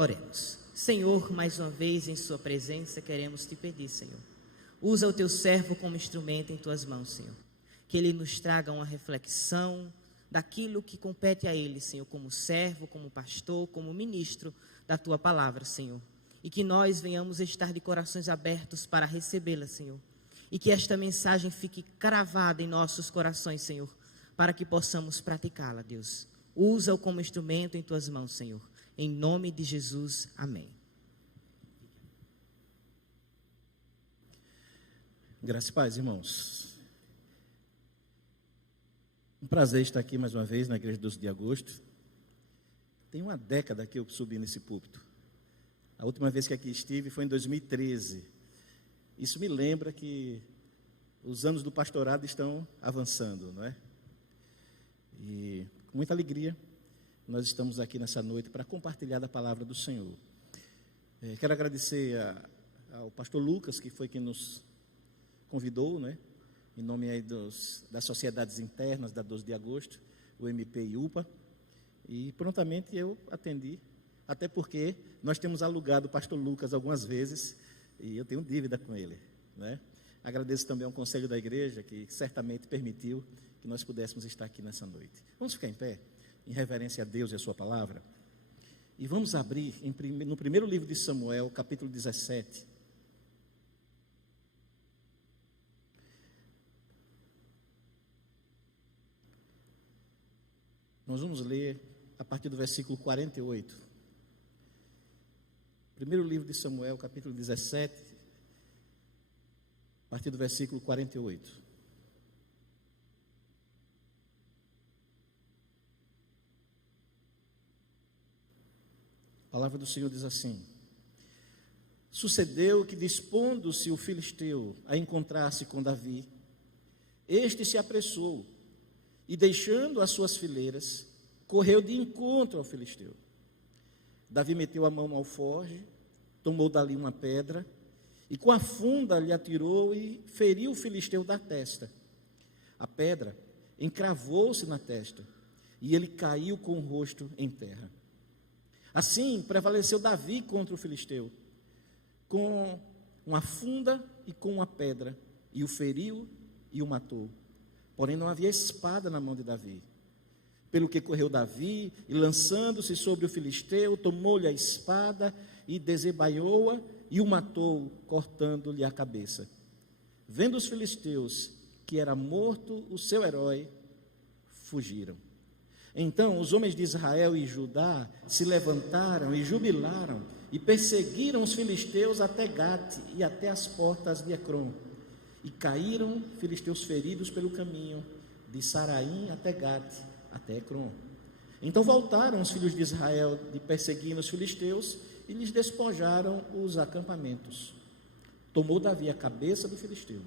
Oremos. Senhor, mais uma vez em sua presença queremos te pedir, Senhor. Usa o teu servo como instrumento em tuas mãos, Senhor. Que ele nos traga uma reflexão daquilo que compete a ele, Senhor, como servo, como pastor, como ministro da tua palavra, Senhor. E que nós venhamos estar de corações abertos para recebê-la, Senhor. E que esta mensagem fique cravada em nossos corações, Senhor, para que possamos praticá-la, Deus. Usa-o como instrumento em tuas mãos, Senhor. Em nome de Jesus, amém. Graças e paz, irmãos. Um prazer estar aqui mais uma vez na Igreja 12 de Agosto. Tem uma década que eu subi nesse púlpito. A última vez que aqui estive foi em 2013. Isso me lembra que os anos do pastorado estão avançando, não é? E com muita alegria nós estamos aqui nessa noite para compartilhar da palavra do Senhor. Quero agradecer ao pastor Lucas, que foi quem nos convidou, né? Em nome aí das sociedades internas da 12 de agosto, o MP e UPA, e prontamente eu atendi, até porque nós temos alugado o pastor Lucas algumas vezes, e eu tenho dívida com ele, né? Agradeço também ao conselho da igreja, que certamente permitiu que nós pudéssemos estar aqui nessa noite. Vamos ficar em pé, em reverência a Deus e a sua palavra, e vamos abrir no primeiro livro de Samuel, capítulo 17, nós vamos ler a partir do versículo 48. Primeiro livro de Samuel, capítulo 17, a partir do versículo 48. A palavra do Senhor diz assim: Sucedeu que, dispondo-se o filisteu a encontrar-se com Davi, este se apressou e, deixando as suas fileiras, correu de encontro ao filisteu. Davi meteu a mão no alforje, tomou dali uma pedra, e com a funda lhe atirou e feriu o filisteu da testa. A pedra encravou-se na testa, e ele caiu com o rosto em terra. Assim prevaleceu Davi contra o filisteu, com uma funda e com uma pedra, e o feriu e o matou. Porém não havia espada na mão de Davi. Pelo que correu Davi, e lançando-se sobre o filisteu, tomou-lhe a espada e desembaiou-a e o matou, cortando-lhe a cabeça. Vendo os filisteus que era morto o seu herói, fugiram. Então os homens de Israel e Judá se levantaram e jubilaram e perseguiram os filisteus até Gate e até as portas de Ecrom. E caíram filisteus feridos pelo caminho de Saraim até Gate, até Ecrom. Então voltaram os filhos de Israel de perseguindo os filisteus e lhes despojaram os acampamentos. Tomou Davi a cabeça do filisteu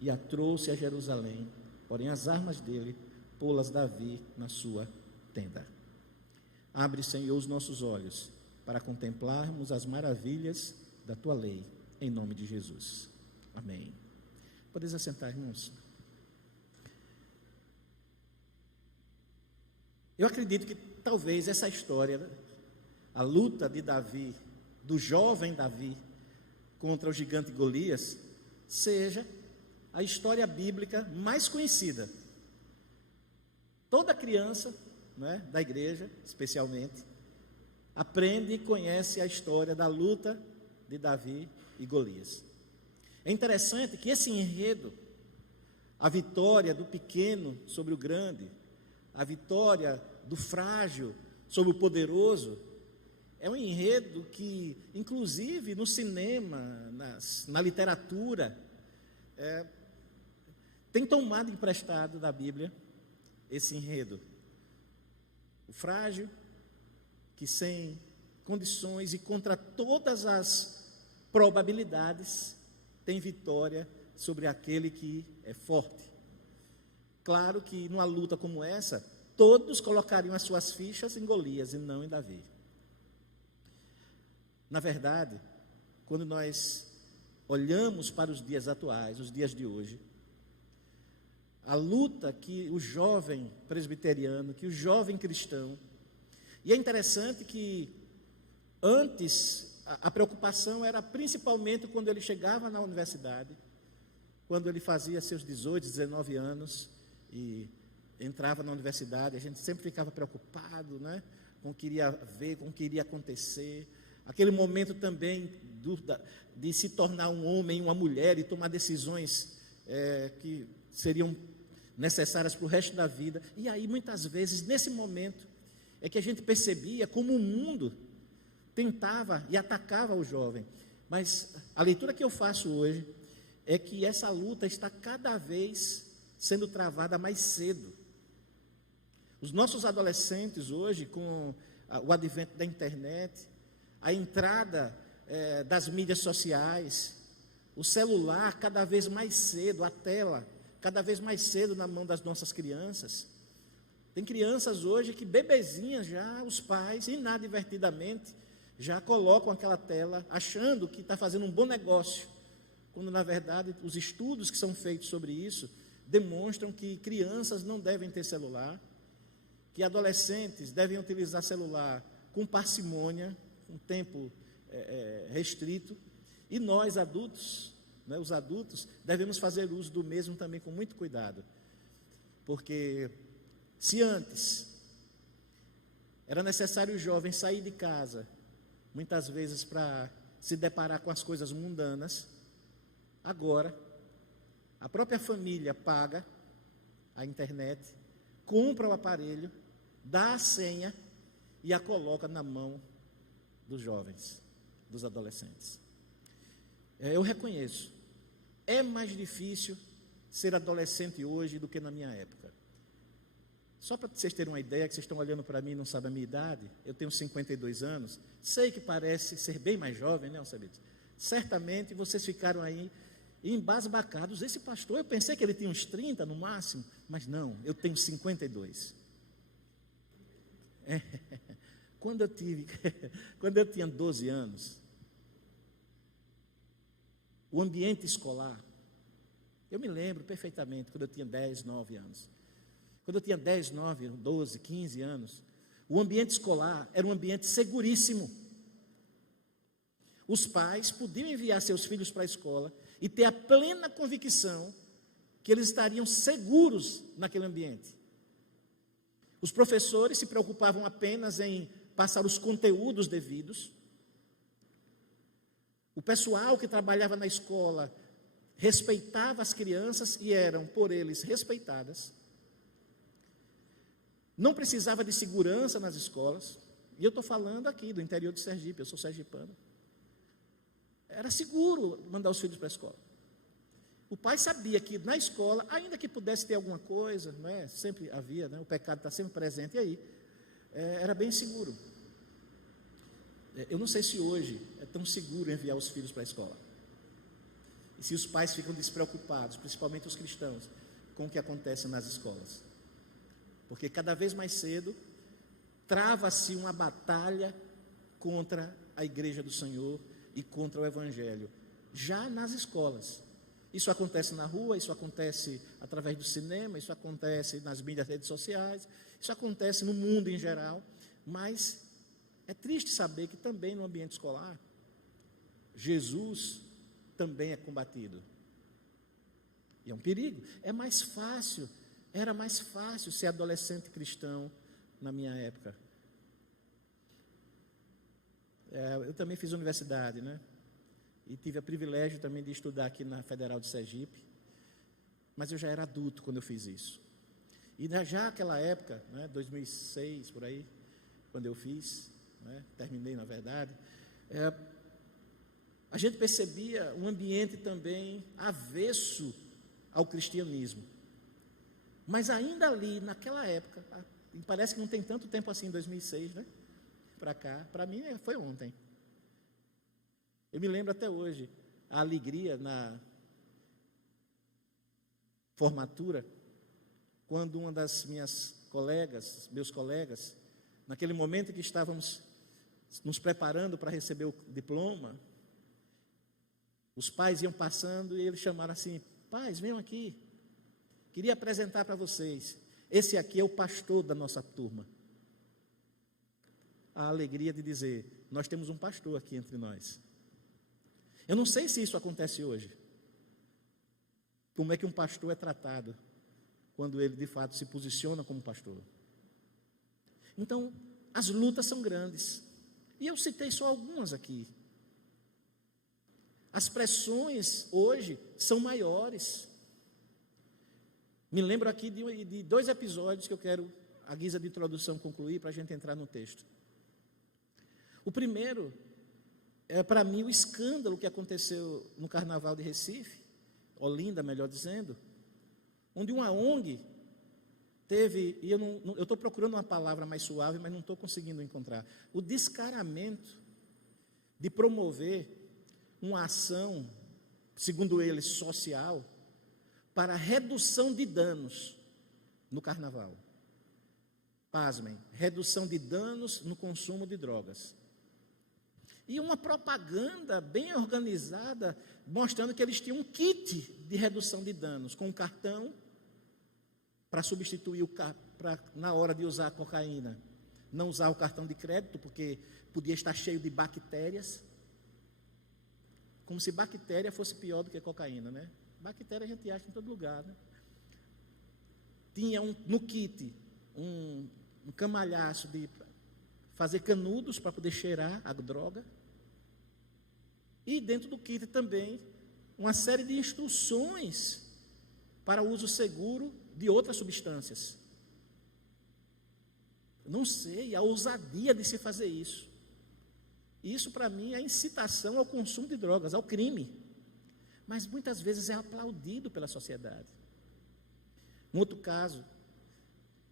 e a trouxe a Jerusalém, porém as armas dele pô-las Davi na sua tenda. Abre, Senhor, os nossos olhos para contemplarmos as maravilhas da tua lei, em nome de Jesus. Amém. Podeis assentar, irmãos. Eu acredito que talvez essa história, a luta de Davi, do jovem Davi, contra o gigante Golias, seja a história bíblica mais conhecida. Toda criança, né, da igreja, especialmente, aprende e conhece a história da luta de Davi e Golias. É interessante que esse enredo, a vitória do pequeno sobre o grande, a vitória do frágil sobre o poderoso, é um enredo que, inclusive no cinema, na literatura, tem tomado emprestado da Bíblia esse enredo. O frágil, que sem condições e contra todas as probabilidades, tem vitória sobre aquele que é forte. Claro que numa luta como essa, todos colocariam as suas fichas em Golias e não em Davi. Na verdade, quando nós olhamos para os dias atuais, os dias de hoje, a luta que o jovem presbiteriano, que o jovem cristão, e é interessante que Antes, a preocupação era principalmente quando ele chegava na universidade, quando ele fazia seus 18, 19 anos e entrava na universidade, a gente sempre ficava preocupado, né, com o que iria ver, com o que iria acontecer. Aquele momento também de se tornar um homem, uma mulher e tomar decisões que seriam necessárias para o resto da vida. E aí, muitas vezes, nesse momento, é que a gente percebia como o mundo tentava e atacava o jovem. Mas a leitura que eu faço hoje é que essa luta está cada vez sendo travada mais cedo. Os nossos adolescentes hoje, com o advento da internet, a entrada das mídias sociais, o celular cada vez mais cedo, a tela cada vez mais cedo na mão das nossas crianças. Tem crianças hoje que, bebezinhas já, os pais, inadvertidamente, já colocam aquela tela, achando que está fazendo um bom negócio, quando, na verdade, os estudos que são feitos sobre isso demonstram que crianças não devem ter celular, que adolescentes devem utilizar celular com parcimônia, com tempo restrito, e nós, adultos, né, os adultos, devemos fazer uso do mesmo também com muito cuidado, porque se antes era necessário o jovem sair de casa, muitas vezes para se deparar com as coisas mundanas, agora a própria família paga a internet, compra o aparelho, dá a senha e a coloca na mão dos jovens, dos adolescentes. Eu reconheço, é mais difícil ser adolescente hoje do que na minha época. Só para vocês terem uma ideia, que vocês estão olhando para mim e não sabem a minha idade, eu tenho 52 anos, sei que parece ser bem mais jovem, né, Alcebitos? Certamente vocês ficaram aí embasbacados. Esse pastor, eu pensei que ele tinha uns 30 no máximo, mas não, eu tenho 52. Quando eu tinha 12 anos, o ambiente escolar, eu me lembro perfeitamente, quando eu tinha 10, 9 anos. Quando eu tinha 10, 9, 12, 15 anos, o ambiente escolar era um ambiente seguríssimo. Os pais podiam enviar seus filhos para a escola e ter a plena convicção que eles estariam seguros naquele ambiente. Os professores se preocupavam apenas em passar os conteúdos devidos. O pessoal que trabalhava na escola respeitava as crianças e eram por eles respeitadas. Não precisava de segurança nas escolas. E eu estou falando aqui do interior de Sergipe, eu sou sergipano. Era seguro mandar os filhos para a escola. O pai sabia que na escola, ainda que pudesse ter alguma coisa, não é? Sempre havia, né? O pecado está sempre presente, e aí era bem seguro. Eu não sei se hoje é tão seguro enviar os filhos para a escola. E se os pais ficam despreocupados, principalmente os cristãos, com o que acontece nas escolas. Porque cada vez mais cedo trava-se uma batalha contra a igreja do Senhor e contra o Evangelho, já nas escolas. Isso acontece na rua, isso acontece através do cinema, isso acontece nas mídias, redes sociais, isso acontece no mundo em geral, mas é triste saber que também no ambiente escolar, Jesus também é combatido. E é um perigo. Era mais fácil ser adolescente cristão na minha época. Eu também fiz universidade, né? E tive o privilégio também de estudar aqui na Federal de Sergipe. Mas eu já era adulto quando eu fiz isso. E já naquela época, né, 2006, por aí, quando eu fiz, né, terminei na verdade, a gente percebia um ambiente também avesso ao cristianismo. Mas ainda ali, naquela época, e parece que não tem tanto tempo assim, 2006, né? Para cá, para mim foi ontem. Eu me lembro até hoje, a alegria na formatura, quando uma das meus colegas, naquele momento que estávamos nos preparando para receber o diploma, os pais iam passando e eles chamaram assim: pais, venham aqui, queria apresentar para vocês, esse aqui é o pastor da nossa turma. A alegria de dizer: nós temos um pastor aqui entre nós. Eu não sei se isso acontece hoje. Como é que um pastor é tratado quando ele de fato se posiciona como pastor? Então, as lutas são grandes. E eu citei só algumas aqui. As pressões hoje são maiores. Me lembro aqui de 2 episódios que eu quero, à guisa de introdução, concluir para a gente entrar no texto. O primeiro é, para mim, o escândalo que aconteceu no Carnaval de Recife, Olinda, melhor dizendo, onde uma ONG teve, e eu estou procurando uma palavra mais suave, mas não estou conseguindo encontrar, o descaramento de promover uma ação, segundo eles, social, para redução de danos no Carnaval. Pasmem, redução de danos no consumo de drogas. E uma propaganda bem organizada, mostrando que eles tinham um kit de redução de danos, com um cartão, para substituir na hora de usar a cocaína, não usar o cartão de crédito, porque podia estar cheio de bactérias, como se bactéria fosse pior do que cocaína, né? Bactéria a gente acha em todo lugar, né? Tinha no kit um camalhaço de fazer canudos para poder cheirar a droga, e dentro do kit também uma série de instruções para o uso seguro de outras substâncias. Não sei, a ousadia de se fazer isso. Isso para mim é incitação ao consumo de drogas, ao crime, mas muitas vezes é aplaudido pela sociedade. Um outro caso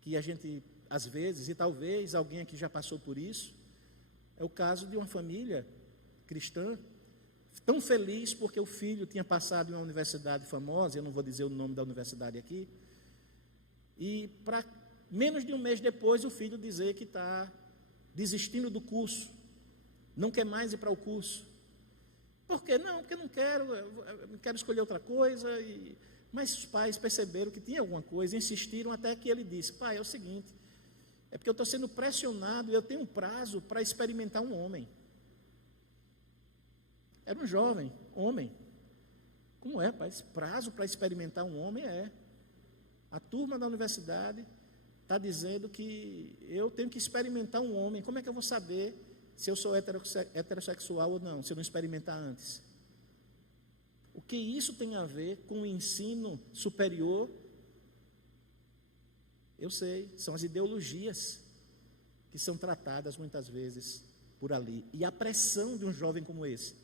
que a gente, às vezes, e talvez alguém aqui já passou por isso, é o caso de uma família cristã, tão feliz porque o filho tinha passado em uma universidade famosa, eu não vou dizer o nome da universidade aqui, e para menos de um mês depois o filho dizer que está desistindo do curso, não quer mais ir para o curso. Por quê? Não, porque não quero, eu quero escolher outra coisa. Mas os pais perceberam que tinha alguma coisa, insistiram até que ele disse: pai, é o seguinte, é porque eu estou sendo pressionado e eu tenho um prazo para experimentar um homem. Era um jovem, homem. Como é, pai? Esse prazo para experimentar um homem é. A turma da universidade está dizendo que eu tenho que experimentar um homem. Como é que eu vou saber se eu sou heterossexual ou não, se eu não experimentar antes? O que isso tem a ver com o ensino superior? Eu sei, são as ideologias que são tratadas muitas vezes por ali. E a pressão de um jovem como esse,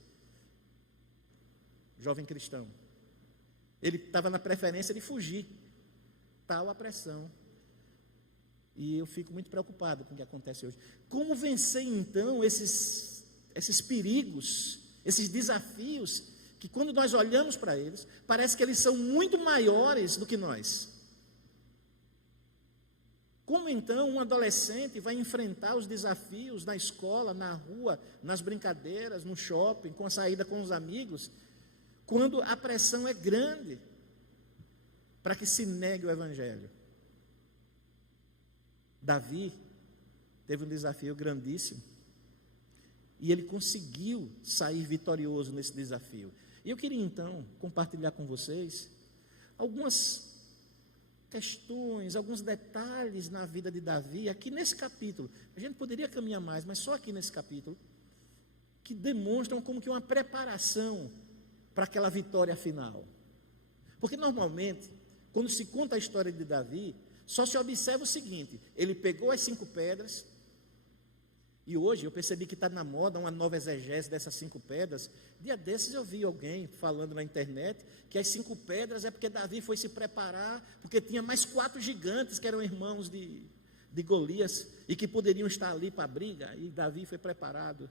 jovem cristão, ele estava na preferência de fugir, tal a pressão. E eu fico muito preocupado com o que acontece hoje. Como vencer então esses perigos, esses desafios, que quando nós olhamos para eles, parece que eles são muito maiores do que nós. Como então um adolescente vai enfrentar os desafios na escola, na rua, nas brincadeiras, no shopping, com a saída com os amigos, quando a pressão é grande para que se negue o evangelho? Davi teve um desafio grandíssimo e ele conseguiu sair vitorioso nesse desafio. E eu queria então compartilhar com vocês algumas questões, alguns detalhes na vida de Davi, aqui nesse capítulo. A gente poderia caminhar mais, mas só aqui nesse capítulo, que demonstram como que uma preparação para aquela vitória final. Porque normalmente, quando se conta a história de Davi, só se observa o seguinte: ele pegou as 5 pedras, e hoje eu percebi que está na moda uma nova exegese dessas 5 pedras. Dia desses eu vi alguém falando na internet que as 5 pedras é porque Davi foi se preparar, porque tinha mais 4 gigantes que eram irmãos de Golias, e que poderiam estar ali para a briga, e Davi foi preparado.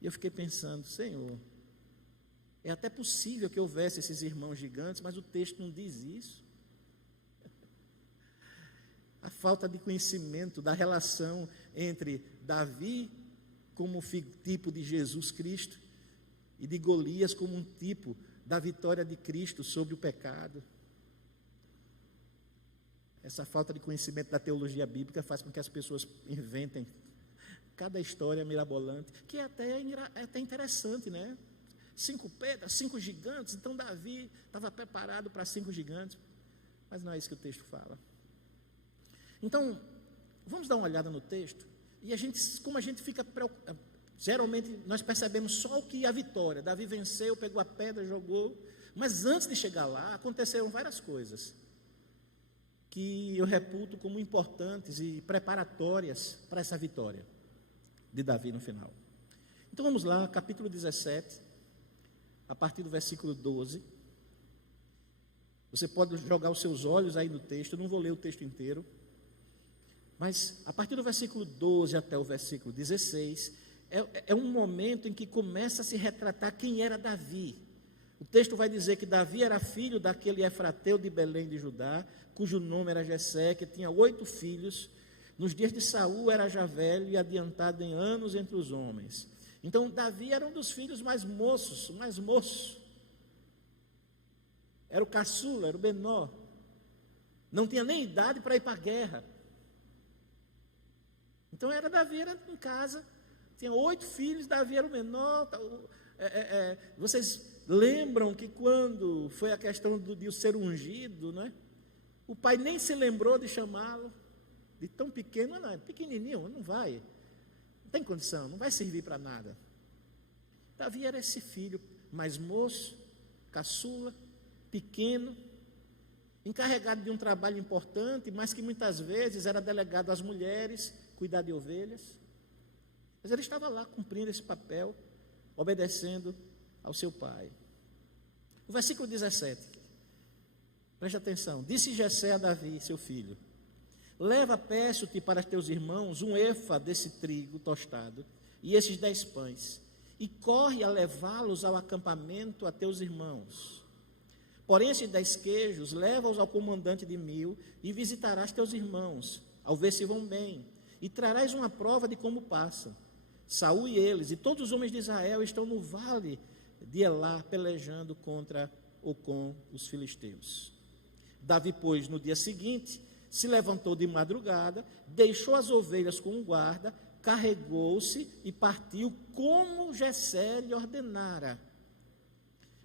E eu fiquei pensando: Senhor, é até possível que houvesse esses irmãos gigantes, mas o texto não diz isso. A falta de conhecimento da relação entre Davi como tipo de Jesus Cristo e de Golias como um tipo da vitória de Cristo sobre o pecado. Essa falta de conhecimento da teologia bíblica faz com que as pessoas inventem cada história mirabolante, que é até interessante, né? 5 pedras, 5 gigantes, então Davi estava preparado para 5 gigantes, mas não é isso que o texto fala. Então, vamos dar uma olhada no texto, e como a gente fica preocupado, geralmente nós percebemos só o que a vitória, Davi venceu, pegou a pedra, jogou, mas antes de chegar lá, aconteceram várias coisas, que eu reputo como importantes e preparatórias para essa vitória de Davi no final. Então vamos lá, capítulo 17, a partir do versículo 12. Você pode jogar os seus olhos aí no texto, eu não vou ler o texto inteiro, mas a partir do versículo 12 até o versículo 16, é um momento em que começa a se retratar quem era Davi. O texto vai dizer que Davi era filho daquele Efrateu de Belém de Judá, cujo nome era Jessé, que tinha 8 filhos. Nos dias de Saul era já velho e adiantado em anos entre os homens. Então Davi era um dos filhos mais moço. Era o caçula, era o menor. Não tinha nem idade para ir para a guerra. Então Davi era em casa, tinha 8 filhos, Davi era o menor. Vocês lembram que quando foi a questão de ser ungido, né? O pai nem se lembrou de chamá-lo, de tão pequeno, não, pequenininho, não vai, não tem condição, não vai servir para nada. Davi era esse filho mais moço, caçula, pequeno, encarregado de um trabalho importante, mas que muitas vezes era delegado às mulheres, cuidar de ovelhas. Mas ele estava lá cumprindo esse papel, obedecendo ao seu pai. O versículo 17, preste atenção. Disse Jessé a Davi, seu filho: leva, peço-te, para teus irmãos 1 efa desse trigo tostado e esses 10 pães, e corre a levá-los ao acampamento a teus irmãos. Porém, esses 10 queijos, leva-os ao comandante de 1000 e visitarás teus irmãos, ao ver se vão bem, e trarás uma prova de como passam. Saul e eles, e todos os homens de Israel estão no vale de Elá, pelejando contra ou com os filisteus. Davi, pois, no dia seguinte, se levantou de madrugada, deixou as ovelhas com um guarda, carregou-se e partiu como Jessé lhe ordenara.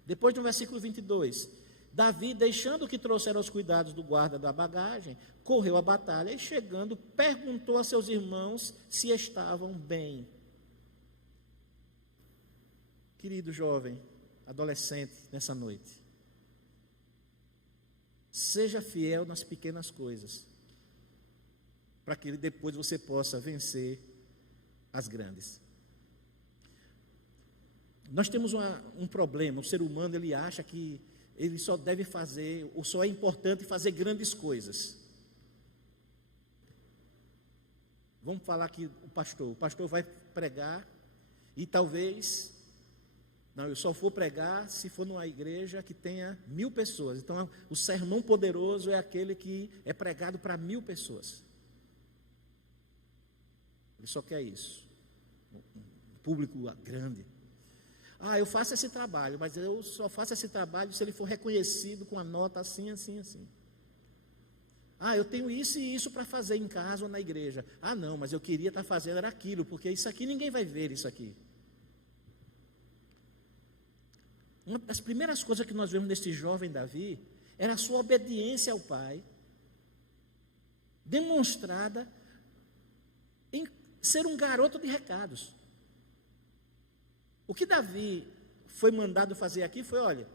Depois no versículo 22, Davi, deixando que trouxeram os cuidados do guarda da bagagem, correu à batalha e, chegando, perguntou a seus irmãos se estavam bem. Querido jovem, adolescente, nessa noite, seja fiel nas pequenas coisas, para que depois você possa vencer as grandes. Nós temos um problema, o ser humano, ele acha que ele só deve fazer, ou só é importante fazer grandes coisas. Vamos falar aqui o pastor vai pregar e talvez, não, eu só vou pregar se for numa igreja que tenha 1000 pessoas. Então, o sermão poderoso é aquele que é pregado para 1000 pessoas. Ele só quer isso, um público grande. Eu faço esse trabalho, mas eu só faço esse trabalho se ele for reconhecido com a nota assim, assim, assim. Eu tenho isso e isso para fazer em casa ou na igreja. Não, mas eu queria estar fazendo era aquilo, porque isso aqui ninguém vai ver isso aqui. Uma das primeiras coisas que nós vemos nesse jovem Davi era a sua obediência ao pai, demonstrada em ser um garoto de recados. O que Davi foi mandado fazer aqui foi: olha,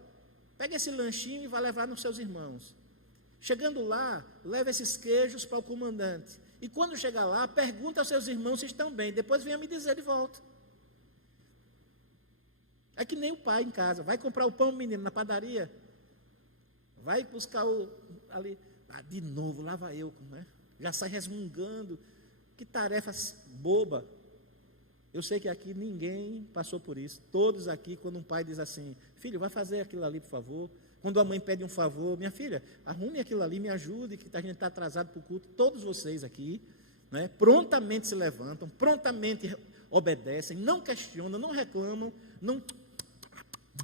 pega esse lanchinho e vai levar nos seus irmãos. Chegando lá, leva esses queijos para o comandante. E quando chegar lá, pergunta aos seus irmãos se estão bem. Depois venha me dizer de volta. É que nem o pai em casa. Vai comprar o pão, menino, na padaria. Vai buscar ali. De novo, lá vai eu, né? Já sai resmungando. Que tarefa boba. Eu sei que aqui ninguém passou por isso. Todos aqui, quando um pai diz assim: filho, vai fazer aquilo ali, por favor. Quando a mãe pede um favor: minha filha, arrume aquilo ali, me ajude, que a gente está atrasado para o culto. Todos vocês aqui, né, prontamente se levantam, prontamente obedecem, não questionam, não reclamam,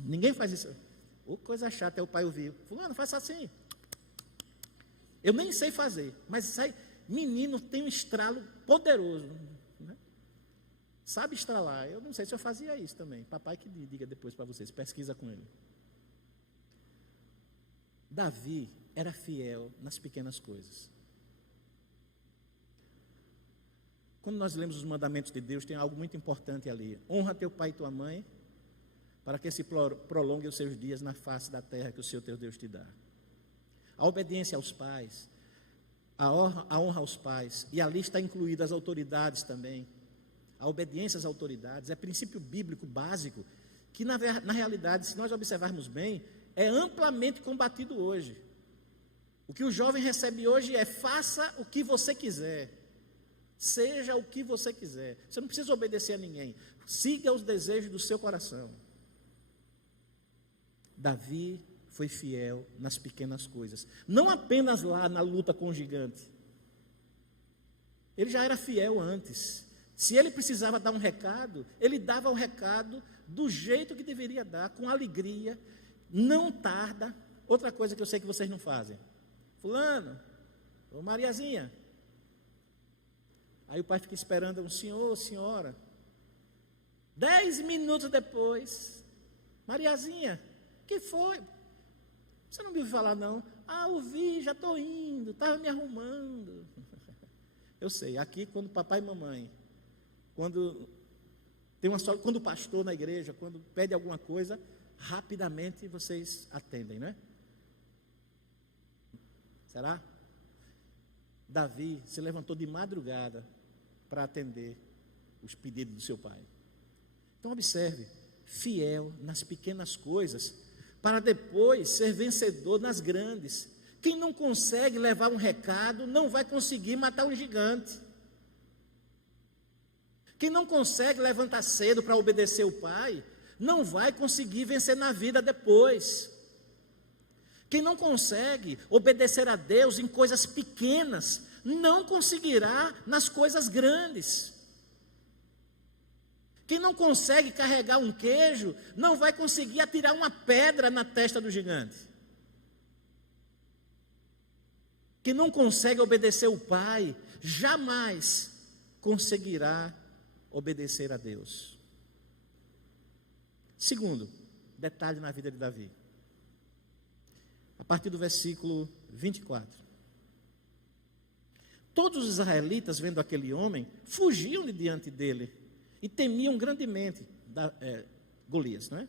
ninguém faz isso. Coisa chata é o pai ouvir: fulano, faça assim. Eu nem sei fazer, mas sai, menino tem um estralo poderoso, né? Sabe estralar. Eu não sei se eu fazia isso também. Papai que diga depois para vocês, pesquisa com ele. Davi era fiel nas pequenas coisas. Quando nós lemos os mandamentos de Deus, tem algo muito importante ali. Honra teu pai e tua mãe, para que se prolongue os seus dias na face da terra que o Senhor teu Deus te dá. A obediência aos pais, a honra aos pais, e ali está incluída as autoridades também. A obediência às autoridades é princípio bíblico básico, que na realidade, se nós observarmos bem, é amplamente combatido hoje. O que o jovem recebe hoje é: faça o que você quiser, seja o que você quiser. Você não precisa obedecer a ninguém, siga os desejos do seu coração. Davi foi fiel nas pequenas coisas, não apenas lá na luta com o gigante. Ele já era fiel antes. Se ele precisava dar um recado, ele dava o recado do jeito que deveria dar, com alegria, não tarda. Outra coisa que eu sei que vocês não fazem: fulano, ô Mariazinha. Aí o pai fica esperando um senhor, senhora. 10 minutos depois: Mariazinha, que foi? Você não me ouviu falar não? Ah, ouvi, já estou indo, estava me arrumando. Eu sei, aqui quando papai e mamãe, quando o pastor na igreja, quando pede alguma coisa, rapidamente vocês atendem, não é? Será? Davi se levantou de madrugada para atender os pedidos do seu pai. Então observe, fiel nas pequenas coisas, para depois ser vencedor nas grandes. Quem não consegue levar um recado, não vai conseguir matar um gigante. Quem não consegue levantar cedo para obedecer o pai, não vai conseguir vencer na vida depois. Quem não consegue obedecer a Deus em coisas pequenas, não conseguirá nas coisas grandes. Quem não consegue carregar um queijo, não vai conseguir atirar uma pedra na testa do gigante. Quem não consegue obedecer o pai, jamais conseguirá obedecer a Deus. Segundo detalhe na vida de Davi, a partir do versículo 24. Todos os israelitas, vendo aquele homem, fugiam de diante dele e temiam grandemente Golias, não é?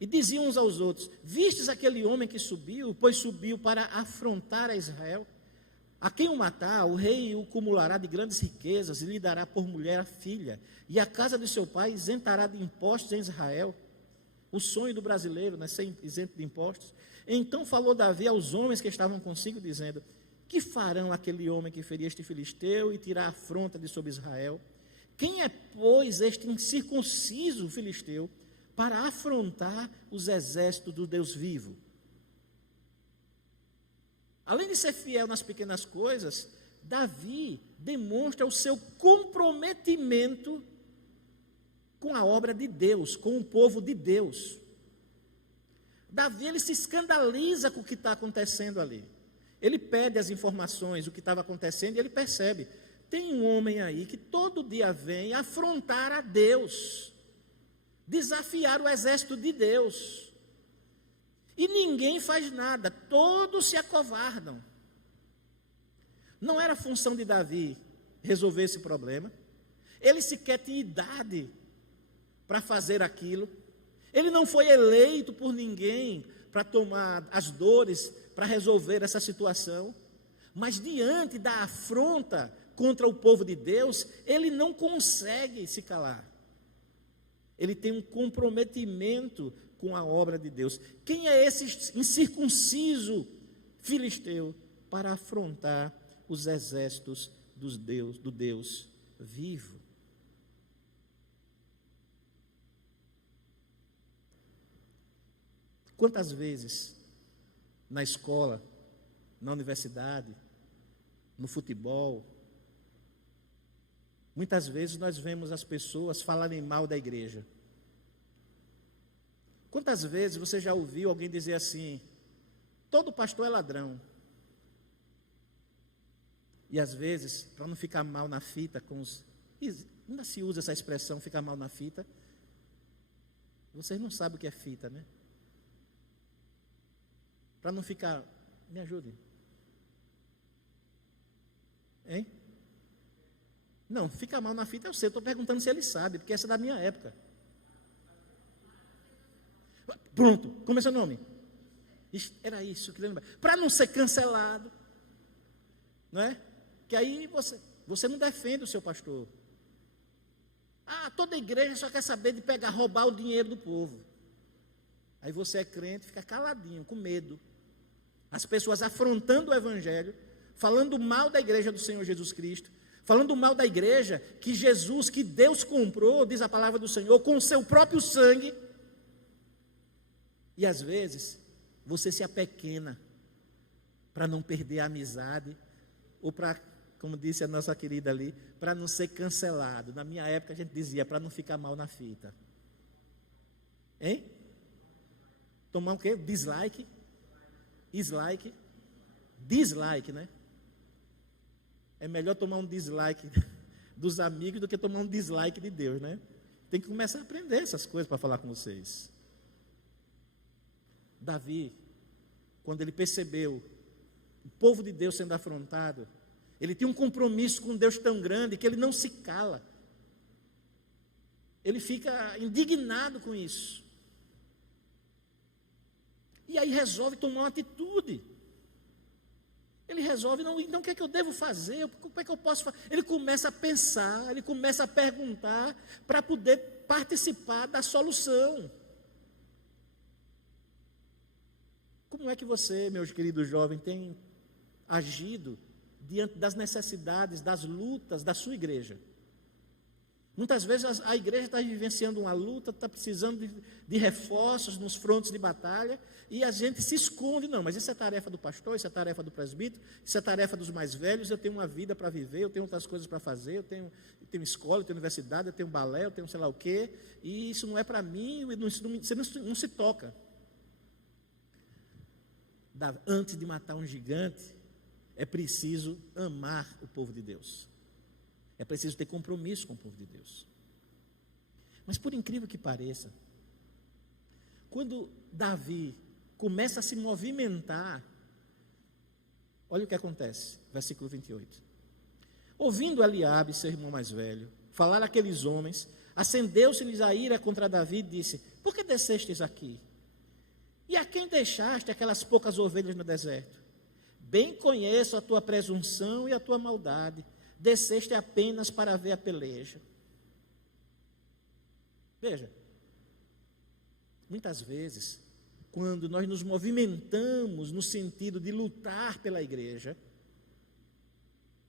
E diziam uns aos outros: vistes aquele homem que subiu, pois subiu para afrontar a Israel? A quem o matar, o rei o cumulará de grandes riquezas e lhe dará por mulher a filha, e a casa de seu pai isentará de impostos em Israel. O sonho do brasileiro, né, ser isento de impostos. Então falou Davi aos homens que estavam consigo, dizendo: que farão aquele homem que ferir este filisteu e tirar a afronta de sobre Israel? Quem é, pois, este incircunciso filisteu para afrontar os exércitos do Deus vivo? Além de ser fiel nas pequenas coisas, Davi demonstra o seu comprometimento com a obra de Deus, com o povo de Deus. Davi, ele se escandaliza com o que está acontecendo ali. Ele pede as informações, o que estava acontecendo, e ele percebe: tem um homem aí que todo dia vem afrontar a Deus, desafiar o exército de Deus. E ninguém faz nada, todos se acovardam. Não era função de Davi resolver esse problema. Ele sequer tinha idade para fazer aquilo. Ele não foi eleito por ninguém para tomar as dores, para resolver essa situação. Mas diante da afronta contra o povo de Deus, ele não consegue se calar. Ele tem um comprometimento com a obra de Deus. Quem é esse incircunciso filisteu para afrontar os exércitos do Deus vivo? Quantas vezes na escola, na universidade, no futebol, muitas vezes nós vemos as pessoas falarem mal da igreja. Quantas vezes você já ouviu alguém dizer assim: todo pastor é ladrão? E às vezes, para não ficar mal na fita com os Ainda se usa essa expressão, ficar mal na fita. Vocês não sabem o que é fita, né? Para não ficar... Me ajude. Hein? Não, fica mal na fita, eu sei. Eu estou perguntando se ele sabe, porque essa é da minha época. Pronto, como é seu nome? Era isso que lembra. Para não ser cancelado, não é? Que aí você não defende o seu pastor. Ah, toda igreja só quer saber de roubar o dinheiro do povo. Aí você é crente, fica caladinho, com medo. As pessoas afrontando o evangelho, falando mal da igreja do Senhor Jesus Cristo, falando mal da igreja que Jesus, que Deus comprou, diz a palavra do Senhor, com o seu próprio sangue. E às vezes, você se apequena para não perder a amizade, ou para, como disse a nossa querida ali, para não ser cancelado. Na minha época a gente dizia, para não ficar mal na fita. Hein? Tomar o quê? Dislike? Dislike, né? É melhor tomar um dislike dos amigos do que tomar um dislike de Deus, né? Tem que começar a aprender essas coisas para falar com vocês. Davi, quando ele percebeu o povo de Deus sendo afrontado, ele tinha um compromisso com Deus tão grande que ele não se cala. Ele fica indignado com isso. E aí resolve tomar uma atitude. Ele resolve, não, então o que é que eu devo fazer? Como é que eu posso fazer? Ele começa a pensar, ele começa a perguntar para poder participar da solução. Como é que você, meus queridos jovens, tem agido diante das necessidades, das lutas da sua igreja? Muitas vezes a igreja está vivenciando uma luta, está precisando de reforços nos frontes de batalha, e a gente se esconde. Não, mas isso é tarefa do pastor, isso é tarefa do presbítero, isso é tarefa dos mais velhos. Eu tenho uma vida para viver, eu tenho outras coisas para fazer, eu tenho escola, eu tenho universidade, eu tenho balé, eu tenho sei lá o quê, e isso não é para mim, você não se toca. Antes de matar um gigante, é preciso amar o povo de Deus. É preciso ter compromisso com o povo de Deus. Mas por incrível que pareça, quando Davi começa a se movimentar, olha o que acontece, versículo 28. Ouvindo Eliabe, seu irmão mais velho, falar aqueles homens, acendeu-se-lhes a ira contra Davi e disse: por que descestes aqui? E a quem deixaste aquelas poucas ovelhas no deserto? Bem conheço a tua presunção e a tua maldade. Desceste apenas para ver a peleja. Veja, muitas vezes, quando nós nos movimentamos no sentido de lutar pela igreja,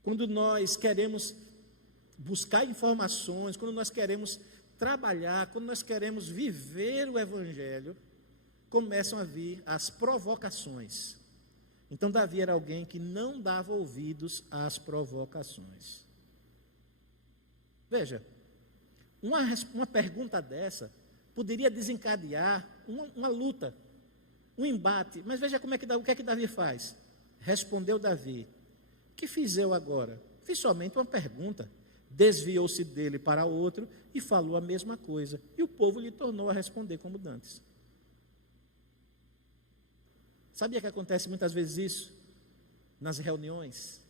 quando nós queremos buscar informações, quando nós queremos trabalhar, quando nós queremos viver o evangelho, começam a vir as provocações. Então Davi era alguém que não dava ouvidos às provocações. Veja, uma pergunta dessa poderia desencadear uma luta, um embate. Mas veja o que é que Davi faz. Respondeu Davi: que fiz eu agora? Fiz somente uma pergunta. Desviou-se dele para outro e falou a mesma coisa. E o povo lhe tornou a responder como dantes. Sabia que acontece muitas vezes isso? Nas reuniões?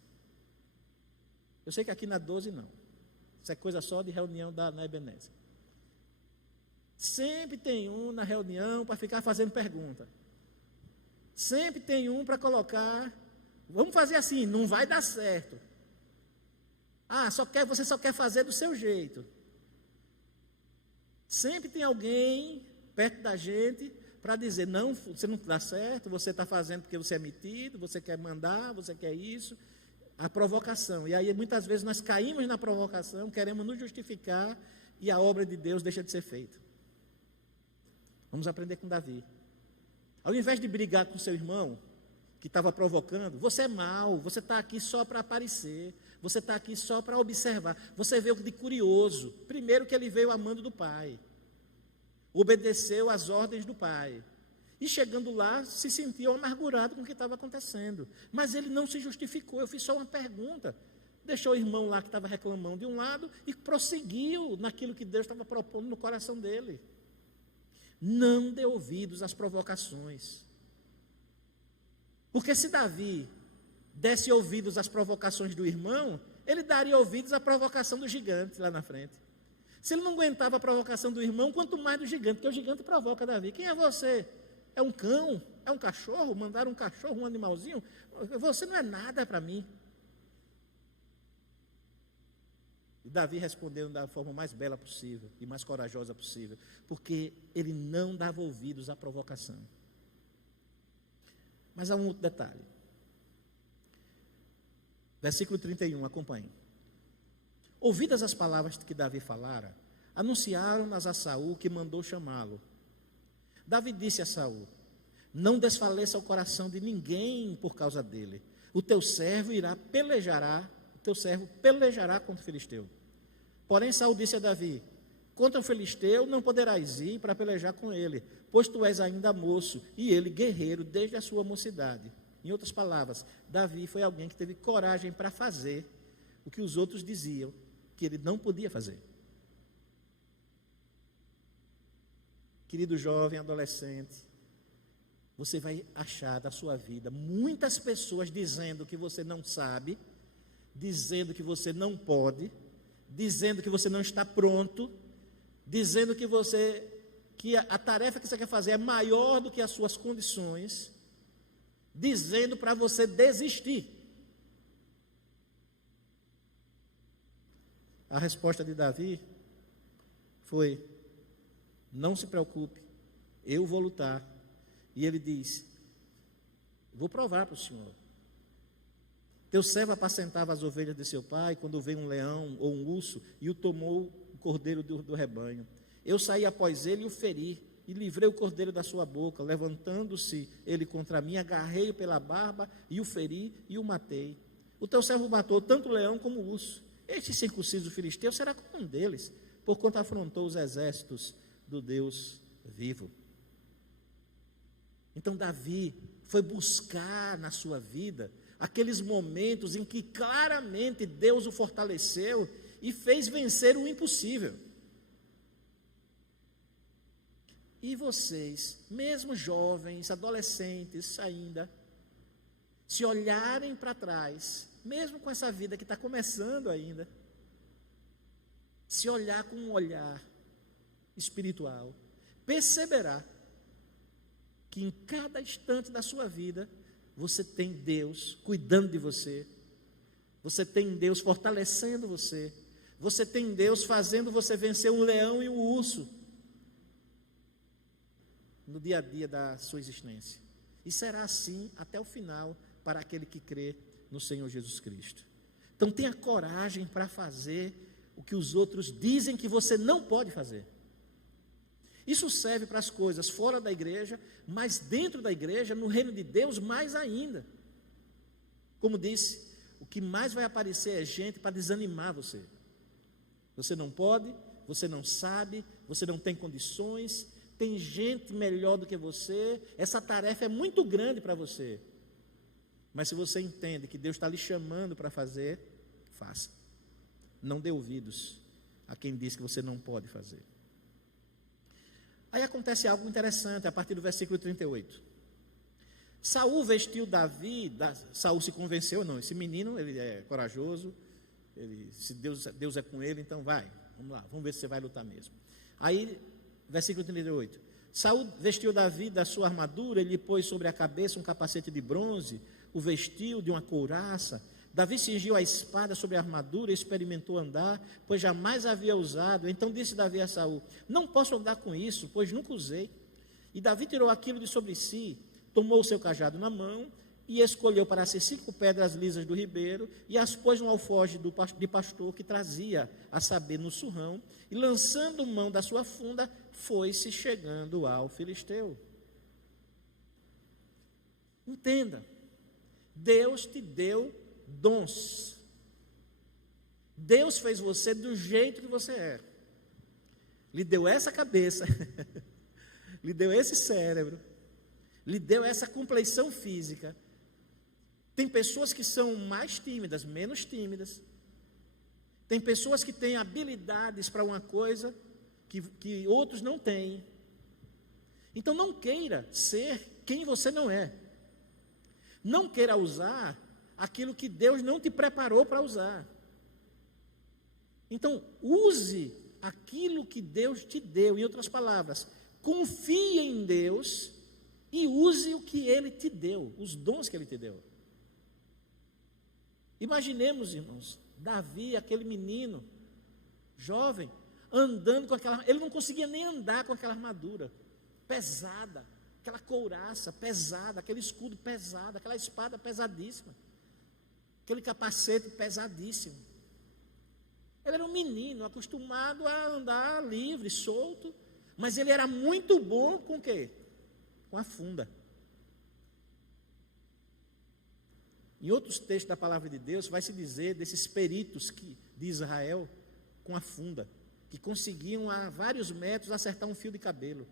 Eu sei que aqui na 12 não. Isso é coisa só de reunião na Ebenezer. Sempre tem um na reunião para ficar fazendo pergunta. Sempre tem um para colocar, vamos fazer assim, não vai dar certo. Ah, você só quer fazer do seu jeito. Sempre tem alguém perto da gente para dizer: não, você não dá certo, você está fazendo porque você é metido, você quer mandar, você quer isso. A provocação. E aí muitas vezes nós caímos na provocação, queremos nos justificar e a obra de Deus deixa de ser feita. Vamos aprender com Davi. Ao invés de brigar com seu irmão que estava provocando, você é mau, você está aqui só para aparecer, você está aqui só para observar. Você veio de curioso. Primeiro que ele veio amando do pai, obedeceu às ordens do pai, e chegando lá se sentiu amargurado com o que estava acontecendo, mas ele não se justificou. Eu fiz só uma pergunta. deixou o irmão lá que estava reclamando de um lado e prosseguiu naquilo que Deus estava propondo no coração dele. Não dê ouvidos às provocações. Porque se Davi desse ouvidos às provocações do irmão, ele daria ouvidos à provocação do gigante lá na frente. Se ele não aguentava a provocação do irmão, quanto mais do gigante, porque o gigante provoca Davi. Quem é você? É um cão? É um cachorro? Mandaram um cachorro, um animalzinho? Você não é nada para mim. E Davi respondeu da forma mais bela possível e mais corajosa possível, porque ele não dava ouvidos à provocação. Mas há um outro detalhe. Versículo 31, acompanhe. Ouvidas as palavras que Davi falara, anunciaram-nas a Saul, que mandou chamá-lo. Davi disse a Saul: não desfaleça o coração de ninguém por causa dele. O teu servo pelejará contra o filisteu. Porém Saul disse a Davi: contra o filisteu não poderás ir para pelejar com ele, pois tu és ainda moço, e ele guerreiro desde a sua mocidade. Em outras palavras, Davi foi alguém que teve coragem para fazer o que os outros diziam que ele não podia fazer. Querido jovem, adolescente, você vai achar da sua vida muitas pessoas dizendo que você não sabe, dizendo que você não pode, dizendo que você não está pronto, dizendo que a tarefa que você quer fazer é maior do que as suas condições, dizendo para você desistir. A resposta de Davi foi: não se preocupe, eu vou lutar. E ele diz: vou provar para o Senhor. Teu servo apacentava as ovelhas de seu pai, quando veio um leão ou um urso e o tomou o cordeiro do rebanho. Eu saí após ele e o feri, e livrei o cordeiro da sua boca. Levantando-se ele contra mim, agarrei-o pela barba e o feri e o matei. O teu servo matou tanto o leão como o urso. Este circunciso filisteu será como um deles, porquanto afrontou os exércitos do Deus vivo. Então Davi foi buscar na sua vida aqueles momentos em que claramente Deus o fortaleceu e fez vencer o impossível. E vocês, mesmo jovens, adolescentes ainda, se olharem para trás, mesmo com essa vida que está começando ainda, se olhar com um olhar espiritual, perceberá que em cada instante da sua vida, você tem Deus cuidando de você, você tem Deus fortalecendo você, você tem Deus fazendo você vencer um leão e um urso, no dia a dia da sua existência. E será assim até o final para aquele que crê no Senhor Jesus Cristo. Então tenha coragem para fazer o que os outros dizem que você não pode fazer. Isso serve para as coisas fora da igreja, mas dentro da igreja, no reino de Deus, mais ainda. Como disse, o que mais vai aparecer é gente para desanimar você. Você não pode, você não sabe, você não tem condições, tem gente melhor do que você, essa tarefa é muito grande para você. Mas se você entende que Deus está lhe chamando para fazer, faça. Não dê ouvidos a quem diz que você não pode fazer. Aí acontece algo interessante a partir do versículo 38. Saul vestiu Davi, Saul se convenceu, não, esse menino ele é corajoso, se Deus é com ele, então vai, vamos lá, vamos ver se você vai lutar mesmo. Aí, versículo 38, Saul vestiu Davi da sua armadura, ele pôs sobre a cabeça um capacete de bronze, o vestiu de uma couraça. Davi cingiu a espada sobre a armadura e experimentou andar, pois jamais havia usado. Então disse Davi a Saul: não posso andar com isso, pois nunca usei. E Davi tirou aquilo de sobre si, tomou o seu cajado na mão e escolheu para si 5 pedras lisas do ribeiro e as pôs no alforje de pastor que trazia, a saber, no surrão, e lançando mão da sua funda, foi-se chegando ao filisteu. Entenda, Deus te deu dons. Deus fez você do jeito que você é. Lhe deu essa cabeça, lhe deu esse cérebro, lhe deu essa compleição física. Tem pessoas que são mais tímidas, menos tímidas. Tem pessoas que têm habilidades para uma coisa que outros não têm. Então não queira ser quem você não é. Não queira usar aquilo que Deus não te preparou para usar. Então, use aquilo que Deus te deu. Em outras palavras, confie em Deus e use o que Ele te deu, os dons que Ele te deu. Imaginemos, irmãos, Davi, aquele menino, jovem, andando com aquela... Ele não conseguia nem andar com aquela armadura pesada, aquela couraça pesada, aquele escudo pesado, aquela espada pesadíssima, aquele capacete pesadíssimo. Ele era um menino acostumado a andar livre, solto, mas ele era muito bom com o quê? Com a funda. Em outros textos da palavra de Deus vai se dizer desses peritos de Israel com a funda, que conseguiam a vários metros acertar um fio de cabelo.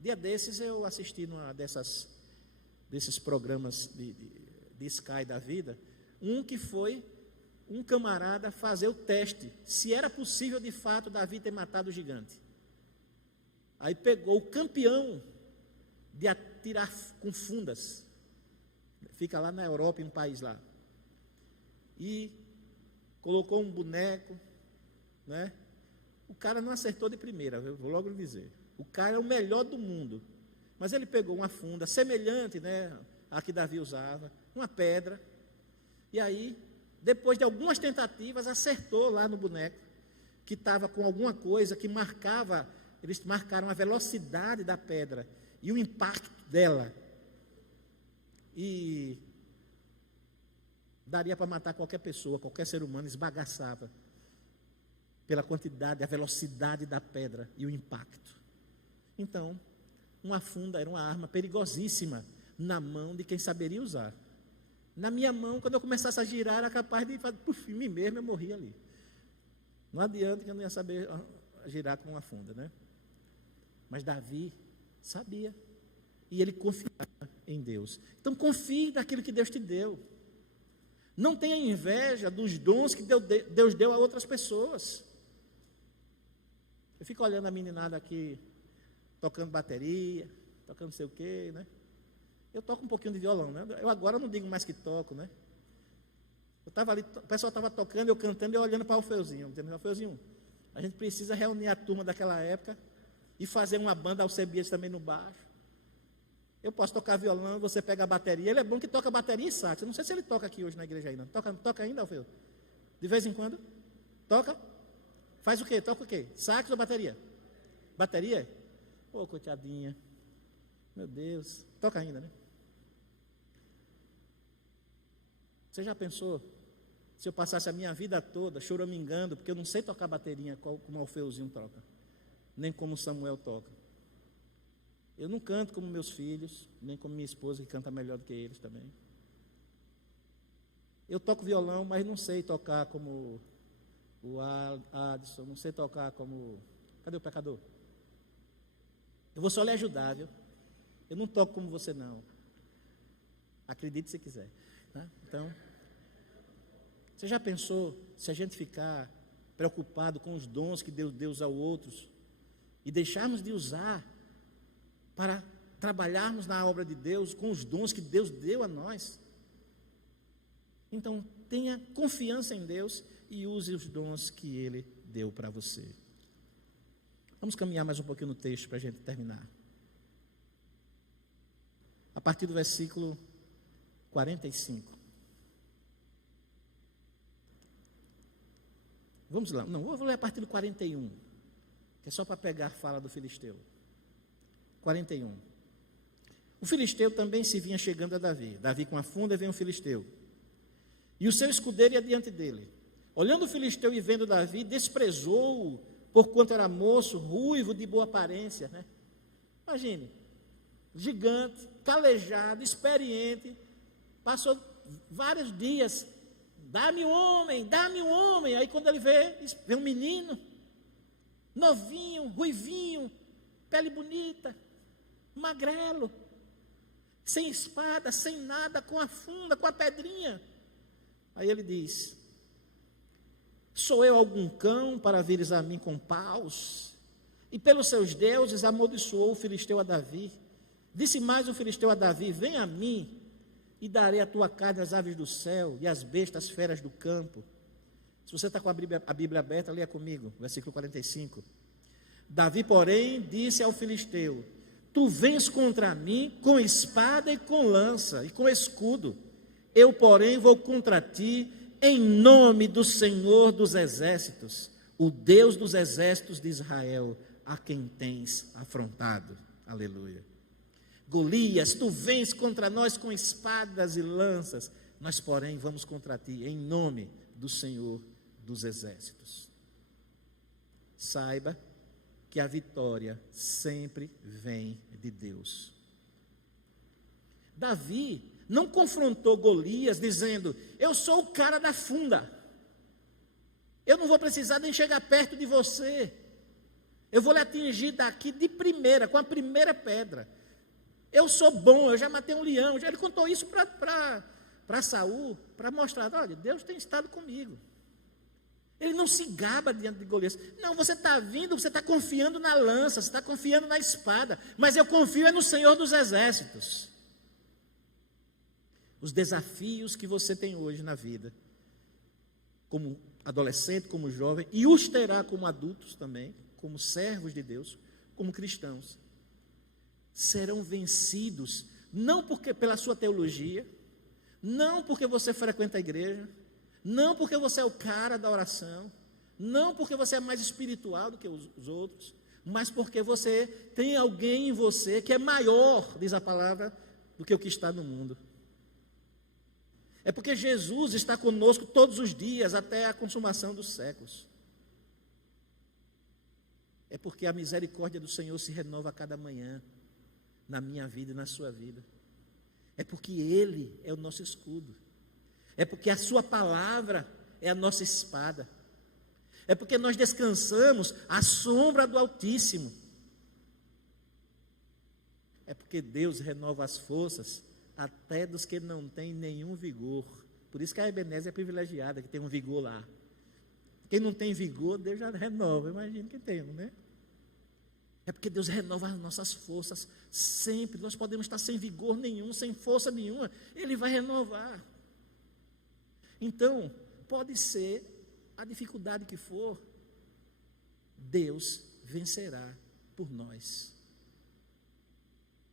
Dia desses eu assisti numa desses programas de Sky da vida, que foi um camarada fazer o teste, se era possível de fato Davi ter matado o gigante. Aí pegou o campeão de atirar com fundas, fica lá na Europa, em um país lá, e colocou um boneco, né? O cara não acertou de primeira, eu vou logo lhe dizer. O cara é o melhor do mundo, mas ele pegou uma funda semelhante, né, à que Davi usava, uma pedra, e aí, depois de algumas tentativas, acertou lá no boneco, que estava com alguma coisa que marcava, eles marcaram a velocidade da pedra e o impacto dela, e daria para matar qualquer pessoa, qualquer ser humano, esbagaçava, pela quantidade, a velocidade da pedra e o impacto. Então, uma funda era uma arma perigosíssima na mão de quem saberia usar. Na minha mão, quando eu começasse a girar, era capaz de fazer, por mim mesmo, eu morria ali. Não adianta que eu não ia saber girar com uma funda, né? Mas Davi sabia, e ele confiava em Deus. Então, confie naquilo que Deus te deu. Não tenha inveja dos dons que Deus deu a outras pessoas. Eu fico olhando a meninada aqui, tocando bateria, tocando não sei o quê, né? Eu toco um pouquinho de violão, né? Eu agora não digo mais que toco, né? Eu estava ali, o pessoal estava tocando, eu cantando e eu olhando para o Alfeuzinho, entendeu? Alfeuzinho, a gente precisa reunir a turma daquela época e fazer uma banda Alcebiades também no baixo. Eu posso tocar violão, você pega a bateria. Ele é bom que toca bateria e sax. Eu não sei se ele toca aqui hoje na igreja ainda. Toca ainda, Alfeu? De vez em quando? Toca? Faz o quê? Toca o quê? Sax ou bateria? Bateria? Ô, coitadinha. Meu Deus. Toca ainda, né? Você já pensou se eu passasse a minha vida toda choramingando, porque eu não sei tocar bateria como o Alfeuzinho toca, nem como o Samuel toca. Eu não canto como meus filhos, nem como minha esposa, que canta melhor do que eles também. Eu toco violão, mas não sei tocar como o Adson, não sei tocar como... Cadê o pecador? Eu vou só lhe ajudar, viu? Eu não toco como você, não. Acredite se quiser. Né? Então, você já pensou se a gente ficar preocupado com os dons que Deus deu a outros e deixarmos de usar para trabalharmos na obra de Deus com os dons que Deus deu a nós? Então, tenha confiança em Deus e use os dons que Ele deu para você. Vamos caminhar mais um pouquinho no texto para a gente terminar. A partir do versículo 45. Vamos lá, não, vou ler a partir do 41, que é só para pegar a fala do filisteu. 41. O filisteu também se vinha chegando a Davi. Davi com a funda, vem o filisteu. E o seu escudeiro ia diante dele. Olhando o filisteu e vendo Davi, desprezou-o, porquanto era moço, ruivo, de boa aparência. Né? Imagine, gigante, calejado, experiente, passou vários dias, dá-me um homem. Aí quando ele vê um menino, novinho, ruivinho, pele bonita, magrelo, sem espada, sem nada, com a funda, com a pedrinha. Aí ele diz: Sou eu algum cão para vires a mim com paus? E pelos seus deuses amaldiçoou o filisteu a Davi. Disse mais o filisteu a Davi: vem a mim, e darei a tua carne às aves do céu e às bestas feras do campo. Se você está com a Bíblia aberta, leia comigo, versículo 45. Davi, porém, disse ao filisteu: tu vens contra mim com espada e com lança e com escudo. Eu, porém, vou contra ti em nome do Senhor dos exércitos, o Deus dos exércitos de Israel, a quem tens afrontado. Aleluia. Golias, tu vens contra nós com espadas e lanças, nós, porém, vamos contra ti em nome do Senhor dos exércitos. Saiba que a vitória sempre vem de Deus. Davi não confrontou Golias dizendo: eu sou o cara da funda, eu não vou precisar nem chegar perto de você, eu vou lhe atingir daqui de primeira, com a primeira pedra, eu sou bom, eu já matei um leão. Ele contou isso para Saul, para mostrar: olha, Deus tem estado comigo. Ele não se gaba diante de Golias. Não, você está vindo, você está confiando na lança, você está confiando na espada, mas eu confio no Senhor dos exércitos. Os desafios que você tem hoje na vida, como adolescente, como jovem, e os terá como adultos também, como servos de Deus, como cristãos, serão vencidos, não porque pela sua teologia, não porque você frequenta a igreja, não porque você é o cara da oração, não porque você é mais espiritual do que os outros, mas porque você tem alguém em você que é maior, diz a palavra, do que o que está no mundo. É porque Jesus está conosco todos os dias, até a consumação dos séculos. É porque a misericórdia do Senhor se renova a cada manhã, na minha vida e na sua vida. É porque Ele é o nosso escudo. É porque a sua palavra é a nossa espada. É porque nós descansamos à sombra do Altíssimo. É porque Deus renova as forças até dos que não têm nenhum vigor. Por isso que a Ebenezer é privilegiada, que tem um vigor lá. Quem não tem vigor, Deus já renova. Imagina que tem, né? É porque Deus renova as nossas forças sempre. Nós podemos estar sem vigor nenhum, sem força nenhuma. Ele vai renovar. Então, pode ser a dificuldade que for, Deus vencerá por nós.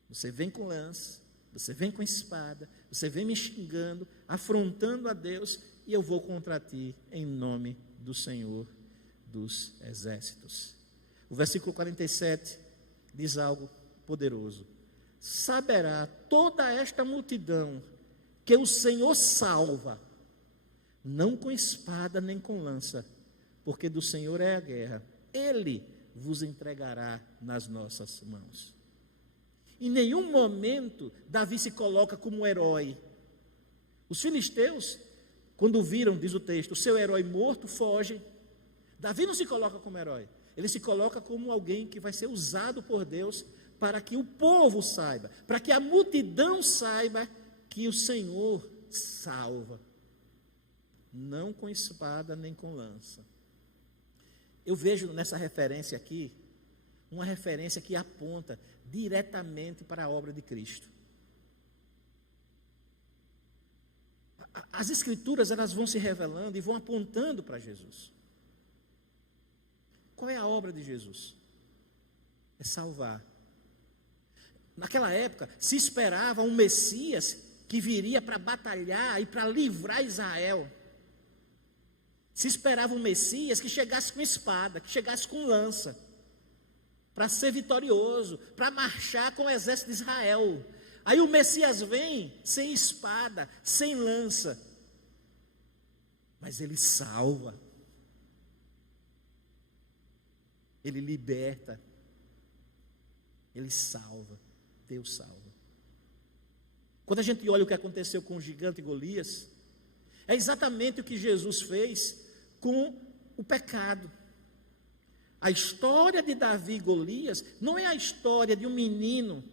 Você vem com lança, você vem com espada, você vem me xingando, afrontando a Deus, e eu vou contra ti em nome do Senhor dos exércitos. O versículo 47 diz algo poderoso: saberá toda esta multidão que o Senhor salva, não com espada nem com lança, porque do Senhor é a guerra, Ele vos entregará nas nossas mãos. Em nenhum momento Davi se coloca como herói. Os filisteus, quando viram, diz o texto, o seu herói morto, fogem. Davi não se coloca como herói, ele se coloca como alguém que vai ser usado por Deus para que o povo saiba, para que a multidão saiba que o Senhor salva. Não com espada nem com lança. Eu vejo nessa referência aqui uma referência que aponta diretamente para a obra de Cristo. As escrituras, elas vão se revelando e vão apontando para Jesus. Qual é a obra de Jesus? É salvar. Naquela época se esperava um Messias que viria para batalhar e para livrar Israel. Se esperava um Messias que chegasse com espada, que chegasse com lança, para ser vitorioso, para marchar com o exército de Israel. Aí o Messias vem sem espada, sem lança, mas ele salva, ele liberta, ele salva, Deus salva. Quando a gente olha o que aconteceu com o gigante Golias, é exatamente o que Jesus fez com o pecado. A história de Davi e Golias não é a história de um menino,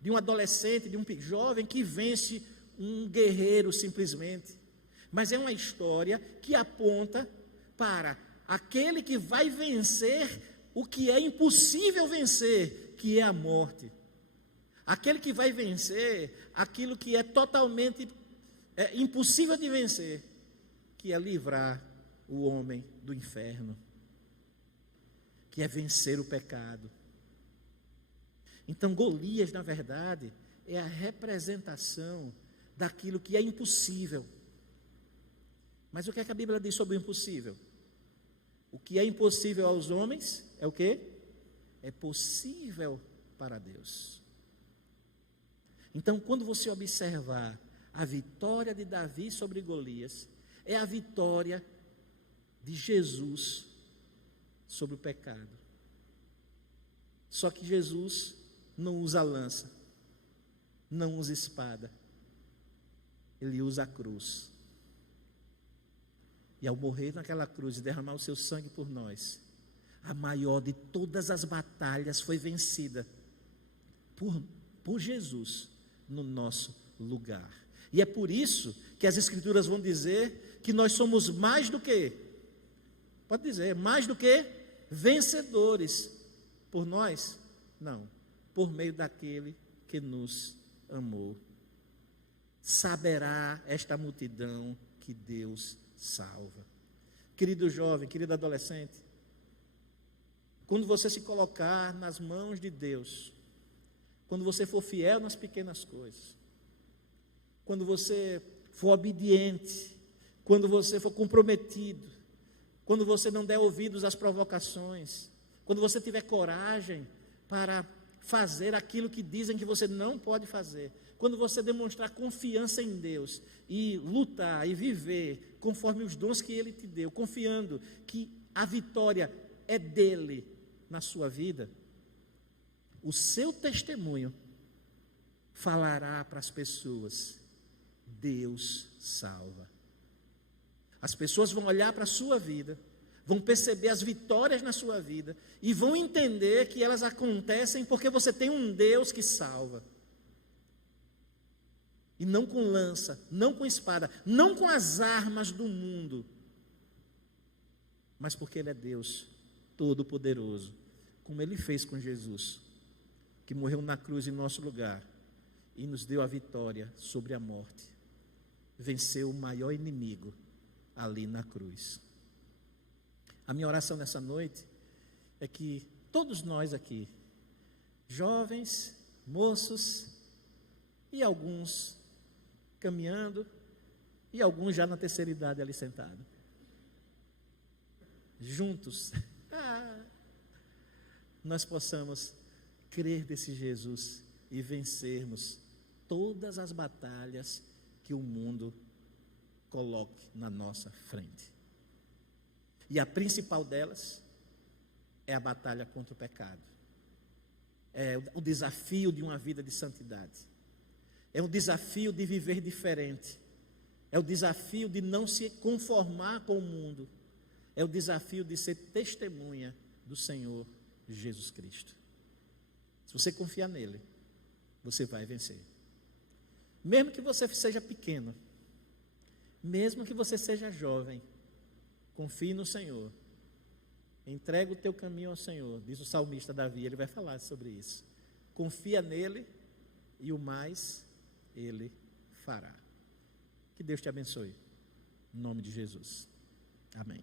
de um adolescente, de um jovem que vence um guerreiro simplesmente, mas é uma história que aponta para aquele que vai vencer o que é impossível vencer, que é a morte. Aquele que vai vencer aquilo que é totalmente impossível de vencer, que é livrar o homem do inferno, que é vencer o pecado. Então Golias, na verdade, é a representação daquilo que é impossível. Mas o que é que a Bíblia diz sobre o impossível? O que é impossível aos homens é o quê? É possível para Deus. Então, quando você observar a vitória de Davi sobre Golias, é a vitória de Jesus sobre o pecado. Só que Jesus não usa lança, não usa espada, ele usa a cruz. E ao morrer naquela cruz e derramar o seu sangue por nós, a maior de todas as batalhas foi vencida por Jesus no nosso lugar. E é por isso que as Escrituras vão dizer que nós somos mais do que, pode dizer, mais do que vencedores. Por nós? Não, por meio daquele que nos amou. Saberá esta multidão que Deus salva. Querido jovem, querido adolescente, quando você se colocar nas mãos de Deus, quando você for fiel nas pequenas coisas, quando você for obediente, quando você for comprometido, quando você não der ouvidos às provocações, quando você tiver coragem para fazer aquilo que dizem que você não pode fazer, quando você demonstrar confiança em Deus e lutar e viver conforme os dons que Ele te deu, confiando que a vitória é dele na sua vida, o seu testemunho falará para as pessoas: Deus salva. As pessoas vão olhar para a sua vida, vão perceber as vitórias na sua vida e vão entender que elas acontecem porque você tem um Deus que salva. E não com lança, não com espada, não com as armas do mundo, mas porque Ele é Deus Todo-Poderoso, como Ele fez com Jesus, que morreu na cruz em nosso lugar e nos deu a vitória sobre a morte. Venceu o maior inimigo ali na cruz. A minha oração nessa noite é que todos nós aqui, jovens, moços e alguns caminhando e alguns já na terceira idade ali sentados, juntos, nós possamos crer desse Jesus e vencermos todas as batalhas que o mundo coloque na nossa frente. E a principal delas é a batalha contra o pecado. É o desafio de uma vida de santidade. É o desafio de viver diferente. É o desafio de não se conformar com o mundo. É o desafio de ser testemunha do Senhor Jesus Cristo. Se você confiar nele, você vai vencer. Mesmo que você seja pequeno, mesmo que você seja jovem, confie no Senhor. Entrega o teu caminho ao Senhor, diz o salmista Davi, ele vai falar sobre isso. Confia nele e o mais ele fará. Que Deus te abençoe. Em nome de Jesus. Amém.